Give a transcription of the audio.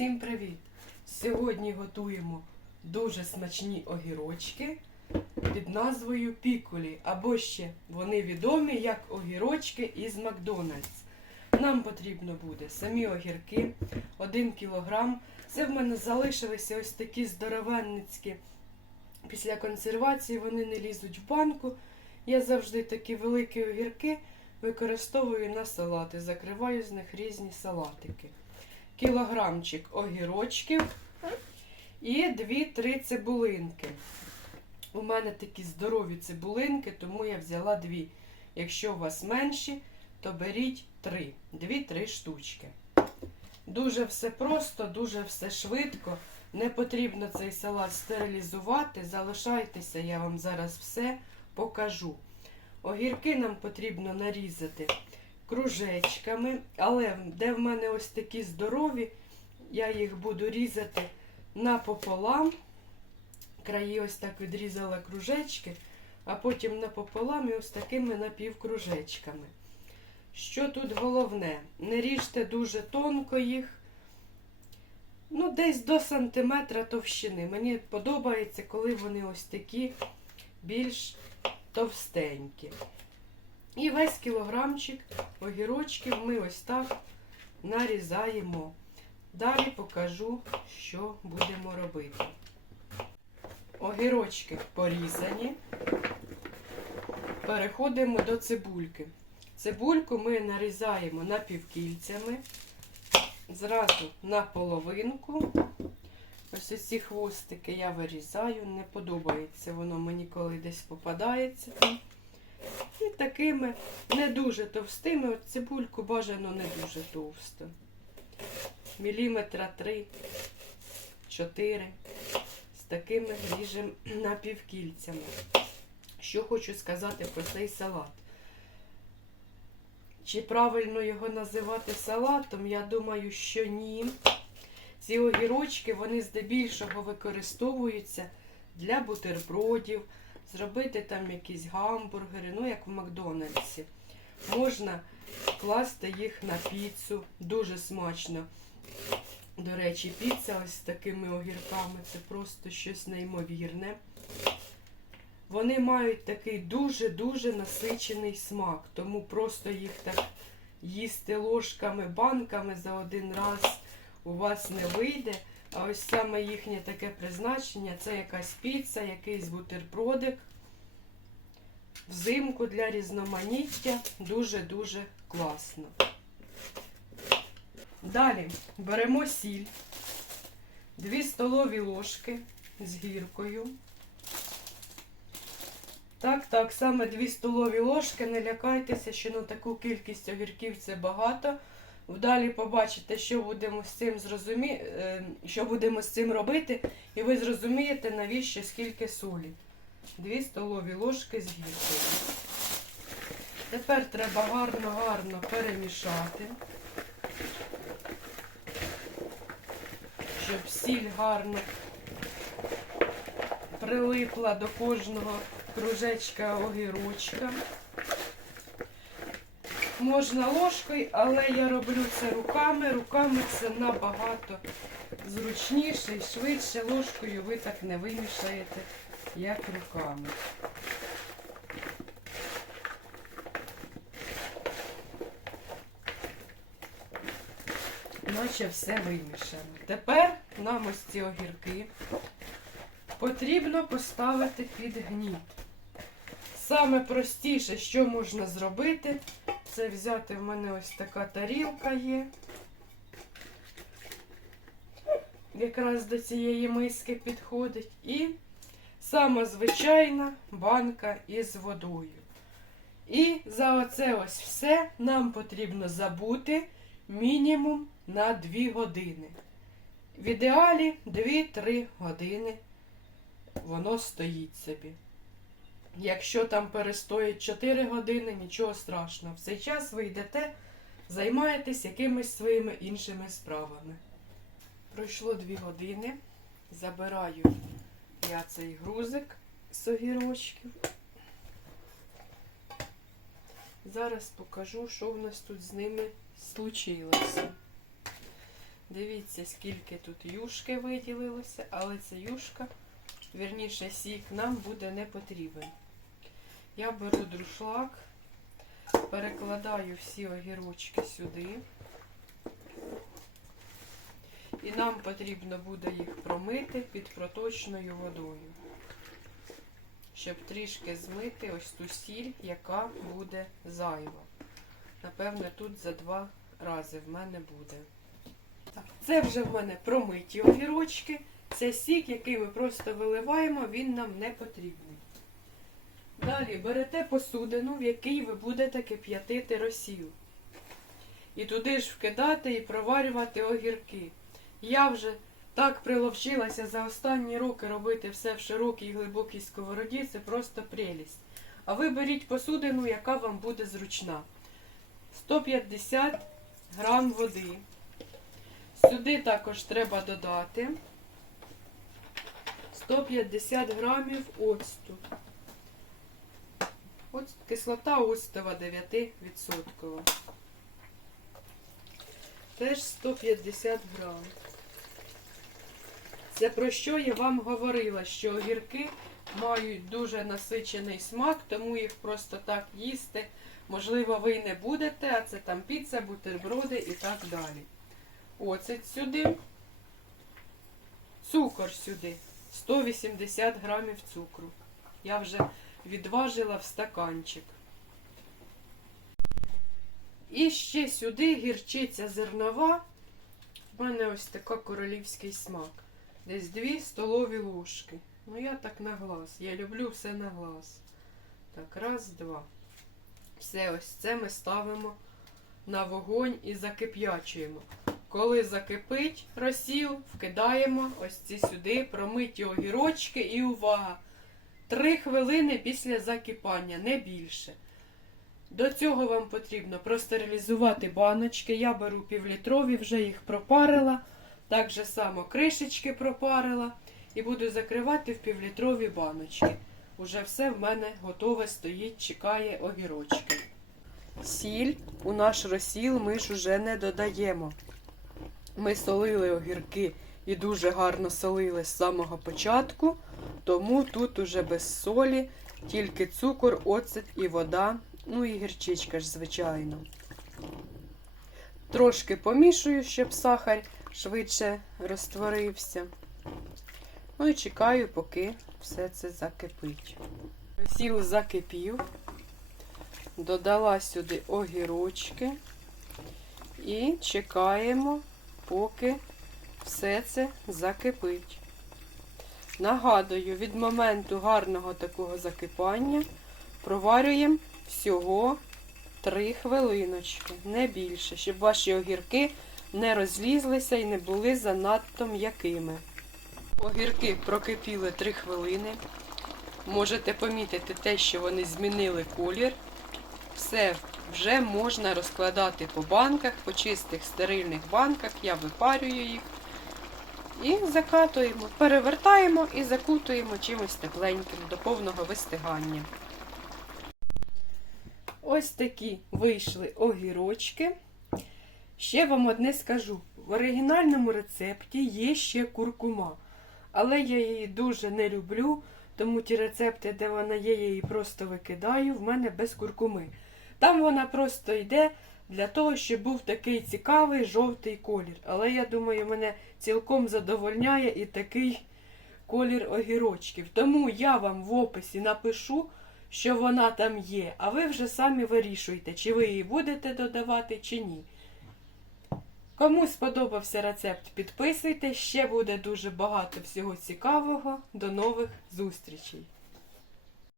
Всім привіт! Сьогодні готуємо дуже смачні огірочки під назвою пікулі, або ще вони відомі як огірочки із Макдональдс. Нам потрібно буде самі огірки 1 кг. Це в мене залишилися ось такі здоровенницькі. Після консервації вони не лізуть в банку. Я завжди такі великі огірки використовую на салати, закриваю з них різні салатики кілограмчик огірочків і 2-3 цибулинки. У мене такі здорові цибулинки, тому я взяла дві. Якщо у вас менші, то беріть 3, 2-3 штучки. Дуже все просто, дуже все швидко. Не потрібно цей салат стерилізувати. Залишайтеся, я вам зараз все покажу. Огірки нам потрібно нарізати кружечками, але де в мене ось такі здорові, я їх буду різати напополам. Краї ось так відрізала кружечки, а потім напополам і ось такими напівкружечками. Що тут головне? Не ріжте дуже тонко їх, ну, десь до сантиметра товщини. Мені подобається, коли вони ось такі більш товстенькі. І весь кілограмчик огірочків ми ось так нарізаємо. Далі покажу, що будемо робити. Огірочки порізані. Переходимо до цибульки. Цибульку ми нарізаємо напівкільцями, зразу на половинку. Ось ці хвостики я вирізаю, не подобається воно мені коли десь попадається. І такими не дуже товстими. От цибульку бажано не дуже товсто. Міліметра 3-4. З такими ріжемо напівкільцями. Що хочу сказати про цей салат. Чи правильно його називати салатом? Я думаю, що ні. Ці огірочки, вони здебільшого використовуються для бутербродів, зробити там якісь гамбургери, ну як в Макдональдсі. Можна класти їх на піцу, дуже смачно. До речі, піца ось з такими огірками це просто щось неймовірне. Вони мають такий дуже-дуже насичений смак, тому просто їх так їсти ложками, банками за один раз у вас не вийде. А ось саме їхнє таке призначення це якась піца, якийсь бутербродик. Взимку для різноманіття дуже-дуже класно. Далі беремо сіль, 2 столові ложки з гіркою. Так, так, саме 2 столові ложки. Не лякайтеся, що на таку кількість огірків це багато. Вдалі побачите, що будемо з цим зрозумі... е, що будемо з цим робити, і ви зрозумієте, навіщо скільки солі. 2 столові ложки з гіркою. Тепер треба гарно-гарно перемішати, щоб сіль гарно прилипла до кожного кружечка огірочка. Можна ложкою, але я роблю це руками. Руками це набагато зручніше і швидше. Ложкою ви так не вимішаєте, як руками. Наче все вимішано. Тепер нам ось ці огірки потрібно поставити під гніт. Саме простіше, що можна зробити, це взяти в мене ось така тарілка є. Якраз до цієї миски підходить. І сама звичайна банка із водою. І за оце ось все нам потрібно забути мінімум на 2 години. В ідеалі 2-3 години воно стоїть собі. Якщо там перестоїть 4 години, нічого страшного. В цей час ви йдете, займаєтесь якимись своїми іншими справами. Пройшло 2 години. Забираю я цей грузик з огірочків. Зараз покажу, що в нас тут з ними случилося. Дивіться, скільки тут юшки виділилося, але ця юшка, вірніше, сік нам буде не потрібен. Я беру друшлак, перекладаю всі огірочки сюди. І нам потрібно буде їх промити під проточною водою, щоб трішки змити ось ту сіль, яка буде зайва. Напевно, тут за два рази в мене буде. Так, це вже в мене промиті огірочки. Це сік, який ми просто виливаємо, він нам не потрібний. Далі берете посудину, в якій ви будете кип'ятити розсіл. І туди ж вкидати і проварювати огірки. Я вже так приловчилася за останні роки робити все в широкій і глибокій сковороді, це просто прелість. А ви беріть посудину, яка вам буде зручна. 150 грам води. Сюди також треба додати 150 грамів оцту. Оц- Кислота оцтова 9%. Теж 150 грам. Це про що я вам говорила, що огірки мають дуже насичений смак, тому їх просто так їсти. Можливо, ви не будете, а це там піца, бутерброди і так далі. Оцет сюди. Цукор сюди. 180 грамів цукру. Я вже відважила в стаканчик. І ще сюди гірчиця зернова. У мене ось така королівський смак. Десь 2 столові ложки. Ну, я так на глаз. Я люблю все на глаз. Так, раз, два. Все, ось це ми ставимо на вогонь і закип'ячуємо. Коли закипить розсіл, вкидаємо ось ці сюди промиті огірочки і увага! Три хвилини після закипання, не більше. До цього вам потрібно простерилізувати баночки. Я беру півлітрові, вже їх пропарила. Так же само кришечки пропарила. І буду закривати в півлітрові баночки. Уже все в мене готове стоїть, чекає огірочки. Сіль у наш розсіл ми ж уже не додаємо. Ми солили огірки і дуже гарно солили з самого початку, тому тут уже без солі, тільки цукор, оцет і вода, ну і гірчичка ж, звичайно. Трошки помішую, щоб сахар швидше розтворився. Ну і чекаю, поки все це закипить. Сіл закипів, додала сюди огірочки і чекаємо, поки все це закипить. Нагадую, від моменту гарного такого закипання проварюємо всього 3 хвилиночки, не більше, щоб ваші огірки не розлізлися і не були занадто м'якими. Огірки прокипіли 3 хвилини. Можете помітити те, що вони змінили колір. Все вже можна розкладати по банках, по чистих стерильних банках. Я випарюю їх. І закатуємо, перевертаємо і закутуємо чимось тепленьким до повного вистигання. Ось такі вийшли огірочки. Ще вам одне скажу: в оригінальному рецепті є ще куркума. Але я її дуже не люблю, тому ті рецепти, де вона є, я її просто викидаю. В мене без куркуми. Там вона просто йде для того, щоб був такий цікавий жовтий колір. Але я думаю, мене цілком задовольняє і такий колір огірочків. Тому я вам в описі напишу, що вона там є, а ви вже самі вирішуйте, чи ви її будете додавати, чи ні. Кому сподобався рецепт, підписуйтесь, ще буде дуже багато всього цікавого. До нових зустрічей!